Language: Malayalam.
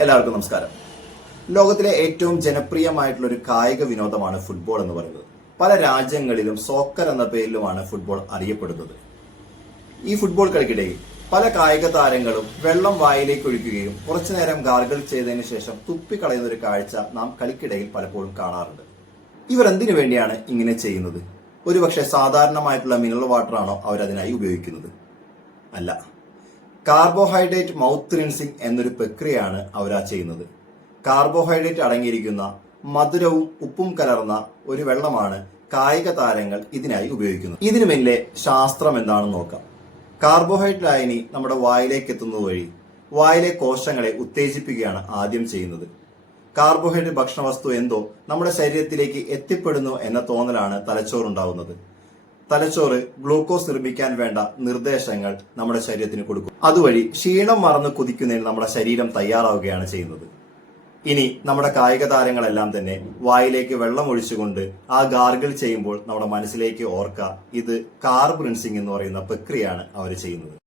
എല്ലാവർക്കും നമസ്കാരം. ലോകത്തിലെ ഏറ്റവും ജനപ്രിയമായിട്ടുള്ള ഒരു കായിക വിനോദമാണ് ഫുട്ബോൾ എന്ന് പറയുന്നത്. പല രാജ്യങ്ങളിലും സോക്കർ എന്ന പേരിലുമാണ് ഫുട്ബോൾ അറിയപ്പെടുന്നത്. ഈ ഫുട്ബോൾ കളിക്കിടയിൽ പല കായിക താരങ്ങളും വെള്ളം വായിലേക്ക് ഒഴിക്കുകയും കുറച്ചു നേരം ഗാർഗിൾ ചെയ്തതിനു ശേഷം തുപ്പിക്കളയുന്ന ഒരു കാഴ്ച നാം കളിക്കിടയിൽ പലപ്പോഴും കാണാറുണ്ട്. ഇവർ എന്തിനു വേണ്ടിയാണ് ഇങ്ങനെ ചെയ്യുന്നത്? ഒരുപക്ഷെ സാധാരണമായിട്ടുള്ള മിനറൽ വാട്ടർ ആണോ അവരതിനായി ഉപയോഗിക്കുന്നത്? അല്ല. കാർബോഹൈഡ്രേറ്റ് മൗത്ത് റിൻസിങ് എന്നൊരു പ്രക്രിയയാണ് അവരാ ചെയ്യുന്നത്. കാർബോഹൈഡ്രേറ്റ് അടങ്ങിയിരിക്കുന്ന മധുരവും ഉപ്പും കലർന്ന ഒരു വെള്ളമാണ് കായിക താരങ്ങൾ ഇതിനായി ഉപയോഗിക്കുന്നത്. ഇതിനു മേലെ ശാസ്ത്രം എന്താണെന്ന് നോക്കാം. കാർബോഹൈഡ്രേറ്റ് ലായനി നമ്മുടെ വായിലേക്ക് എത്തുന്നത് വഴി വായിലെ കോശങ്ങളെ ഉത്തേജിപ്പിക്കുകയാണ് ആദ്യം ചെയ്യുന്നത്. കാർബോഹൈഡ്രേറ്റ് ഭക്ഷണവസ്തു എന്തോ നമ്മുടെ ശരീരത്തിലേക്ക് എത്തിപ്പെടുന്നു എന്ന തോന്നലാണ് തലച്ചോറുണ്ടാവുന്നത്. തലച്ചോറ് ഗ്ലൂക്കോസ് നിർമ്മിക്കാൻ വേണ്ട നിർദ്ദേശങ്ങൾ നമ്മുടെ ശരീരത്തിന് കൊടുക്കും. അതുവഴി ക്ഷീണം മറന്ന് കുതിക്കുന്നതിന് നമ്മുടെ ശരീരം തയ്യാറാവുകയാണ് ചെയ്യുന്നത്. ഇനി നമ്മുടെ കായിക താരങ്ങളെല്ലാം തന്നെ വായിലേക്ക് വെള്ളം ഒഴിച്ചുകൊണ്ട് ആ ഗാർഗിൾ ചെയ്യുമ്പോൾ നമ്മുടെ മനസ്സിലേക്ക് ഓർക്കുക ഇത് കാർബ് എന്ന് പറയുന്ന പ്രക്രിയയാണ് അവർ ചെയ്യുന്നത്.